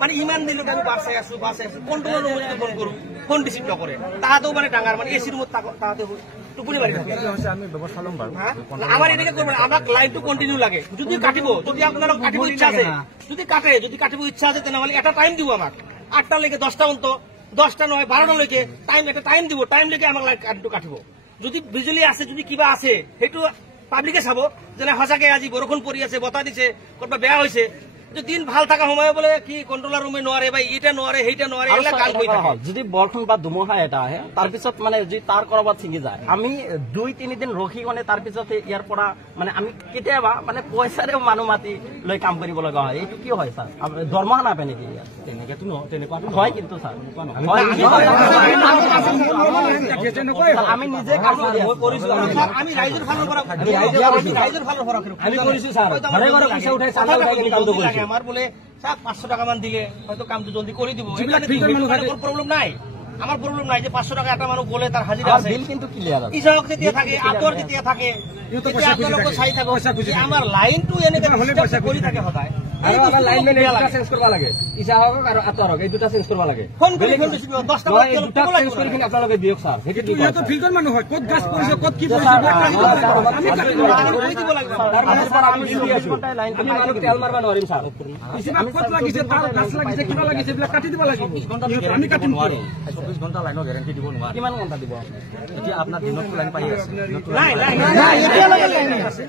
মানে ইমান দিলো আমি বাসায় আছো কন্ট্রোলের রুমে ফোন করো ফোন রিসিভ নকরে তাহাতেও মানে ডাঙার মানে এসির রুমত তাহাতে টুকুনি বাড়ি থাকে আমি ব্যবস্থা লম বাৰু আমার এটাকে করবেন আমাক লাইনটো কন্টিনিউ লাগে যদি কাটিব যদি আপনার কাটিব ইচ্ছা আছে যদি কাটিব ইচ্ছা আছে তাহলে একটা টাইম দিব আমাক 8টা লেগে 10টা পর্যন্ত 10টা নয় 12টা লেগে একটা টাইম দিব টাইম লেগে আমাক লাইনটো কাটিব যদি বিজুলী আছে যদি কিবা আছে সেইটো পাব্লিকে চাব যে সঁচাকে আজি বৰষুণ পৰি আছে বতাহ দিছে কৰবা বেয়া হৈছে দিন ভাল থাকা সময় বলে কি কন্ট্ৰোলাৰ ৰুমে নোৱাৰে বা ইটা নোৱাৰে সেইটা নোৱাৰে এলা কাল হৈ থাকে যদি বৰষুণ বা ধুমুহা এটা আহে তাৰ পিছত মানে যদি তাৰ কৰবাত ছিঙি যায় আমি 2-3 দিন ৰখি গনে তাৰ পিছত ইয়াৰ পৰা মানে আমি কেতিয়াবা মানে পইচাৰে মানুহ মাতি লৈ কাম কৰিব লগা হয় এইটো কি হয় স্যাৰ দৰমহা নাপায় নেকি তেনেকেতো তেনেকুৱা হয় কিন্তু স্যাৰ আমি নিজে কাম কৰিছো আমি ৰাইজৰ ফালৰ পৰা আমি কৰিছো স্যাৰ ঘৰে ঘৰে পইচা উঠাই চালা লাগি কাম কৰিছো আমার বলে 500 টাকা মান দিলে হয়তো কামটো জলদি করে দিব প্রবলেম নাই আমার প্রবলেম নাই যে 500 টাকা একটা মানুষ বলে তার হাজিরা আছে বিল কিন্তু ক্লিয়ার আছে ইজাক দিতে থাকে আতর দিতে থাকে আপনারা চাই থাকো আমার লাইনটো এনেকে হলে পয়সা করি থাকে হতায় আৰু আমাৰ লাইনমেন এটা চেঞ্জ কৰিব লাগে ইসা হওক আৰু আতৰ হওক এই দুটা চেঞ্জ কৰিব লাগে ফোন কৰি 10টা মান দুটা চেঞ্জ কৰি কিনে আপোনালোকে দিয়ক স্যাৰ সেইটো ইয়া তো ফিল্ডৰ মানুহ হয় কত গাছ পৰিছে কত কি পৰিছে আমি দিব লাগিব আমি দি আছো আমি মানুহ তেল মাৰবা নোৱাৰিম স্যাৰ আমি কত লাগিছে তাৰ গাছ লাগিছে কিবা লাগিছে বিলা কাটি দিব লাগিব আমি কাটিম নোৱাৰো 24 ঘণ্টা লাইনৰ গ্যাৰান্টি দিব নোৱাৰো কিমান ঘণ্টা দিব এতিয়া আপোনাৰ দিনত লাইন পাই আছে নাই এতিয়া লাইন আছে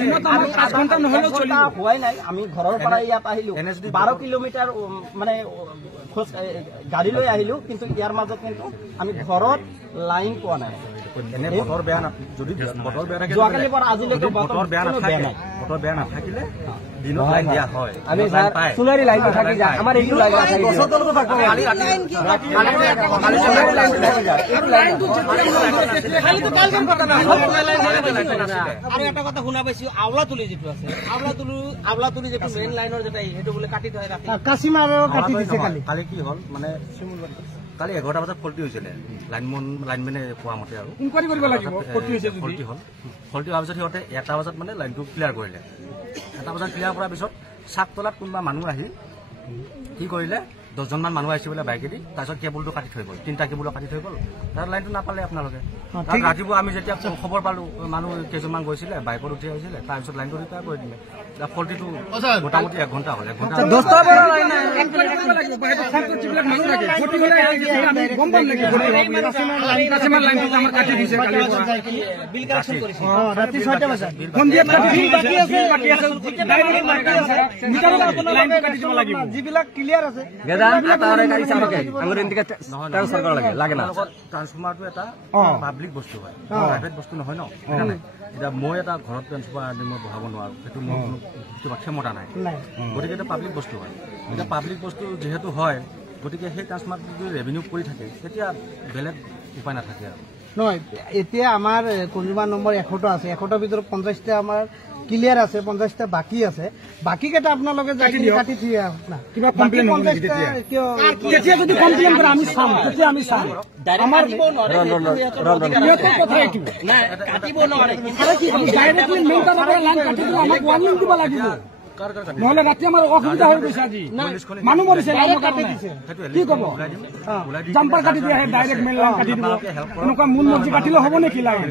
দিনত আমাৰ 5 ঘণ্টা নহলে চলিব হোৱাই নাই আমি ঘৰৰ পৰা ইয়াত আহিলো 12 কিলোমিটাৰ মানে গাড়ী লৈ আহিলো কিন্তু ইয়াৰ মাজত কিন্তু আমি ঘৰত লাইন পোৱা নাই এনে বতৰ বেয়া না যদি বতৰ বেয়া থাকে যোৱাকালিৰ পৰা আজিলৈকে বতৰ বেয়া নাথাকিলে দিনত লাইন দিয়া হয় আমি সোণাৰী লাইন থাকি যায় আমাৰ এইটো লাইন আছে গছতলকো থাকো খালি তো কালজন কথা না আৰু এটা কথা শুনা পাইছো আওলাতুলি যেটো আছে আওলাতুলি যেটো মেইন লাইনৰ যেটা হেটো বলে কাটি থয় ৰাতি কাশিমাৰো কাটি দিছে কালি কি হল মানে কালি 11টা বজাত ফল্টি হৈছিলে লাইনমেনে কোৱা মতে আৰু ইনকুৱাৰি কৰিব লাগিব ফল্টি হৈছে যদি ফল্টি হোৱাৰ পিছত সিহঁতে 1টা বজাত মানে লাইনটো ক্লিয়াৰ কৰিলে 1টা বজাত ক্লিয়াৰ কৰাৰ পিছত চাকতলাত কোনোবা মানুহ আহি কি কৰিলে 10 মান মানুহ আহিছে বোলে বাইকেদি তাৰপিছত কেবলটো কাটি থৈ গ'ল 3টা কেবল কাটি থৈ গ'ল তাৰ লাইনটো নাপালে আপোনালোকে ৰাতিপুৱা আমি যেতিয়া খবৰ পালো মানুহ কেইজনমান গৈছিলে বাইকত উঠি আহিছিলে তাৰপিছত লাইনটো ৰিপেয়াৰ কৰি দিলে ফল্টিটো মোটামুটি 1 ঘণ্টা হ'ল 1 ঘণ্টা 10টা বৰা লাইন লাগিব বাহিৰত যিবিলাক মানুহ লাগে ফল্টি হ'লে আমি গম পাম নেকি কাশিমাৰ লাইনটো আমাৰ কাটি দিছে কালি বিল কালেকশন কৰিছে ৰাতি 6টা বজাত সন্ধিয়া কাটি বাকি আছে ডাইৰেক্ট মাৰ্কেট আছে মিটাৰৰ আপোনালোকে কাটি দিব লাগিব যিবিলাক ক্লিয়াৰ আছে ট্ৰান্সফৰ্মাৰটো এটা পাব্লিক বস্তু হয় প্ৰাইভেট বস্তু নহয় ন এতিয়া মই এটা ঘৰত ট্ৰান্সফৰ্মাৰ আনি মই বহাব নোৱাৰো সেইটো মোৰ কিবা ক্ষমতা নাই গতিকে এটা পাব্লিক বস্তু হয় এতিয়া পাব্লিক বস্তু যেহেতু হয় গতিকে সেই ট্ৰান্সফৰ্মাৰটো যদি ৰেভিনিউ কৰি থাকে তেতিয়া বেলেগ উপায় নাথাকে আৰু নহয় এতিয়া আমাৰ কনজিউমাৰ নম্বৰ 100টা আছে 100টাৰ ভিতৰত 50টা আমাৰ ক্লিয়াৰ আছে 50টা বাকি আছে বাকি কেটা আপোনালোকে কাটি দিয়ে কিবা কমপ্লেইন হ'ব নেকি তেতিয়া যদি কমপ্লেইন কৰে আমি চাম তেতিয়া আমি চাম আমাৰ কথা এইটো না কাটিব নোৱাৰে ডাইৰেক্টলি মেইনটা লাইন কাটি দিব আমাক ওয়াৰ্নিং দিব লাগিব নহলে ৰাতি আমাৰ অসুবিধা হৈ গৈছে আজি মানুহ মৰিছে কাটি দিছে কি ক'ব জাম্পাৰ কাটি দিয়ে ডাইৰেক্ট মেইন লাইন কাটি দিব এনেকুৱা মূল মৰ্জি কাটিলে হ'ব নেকি লাইন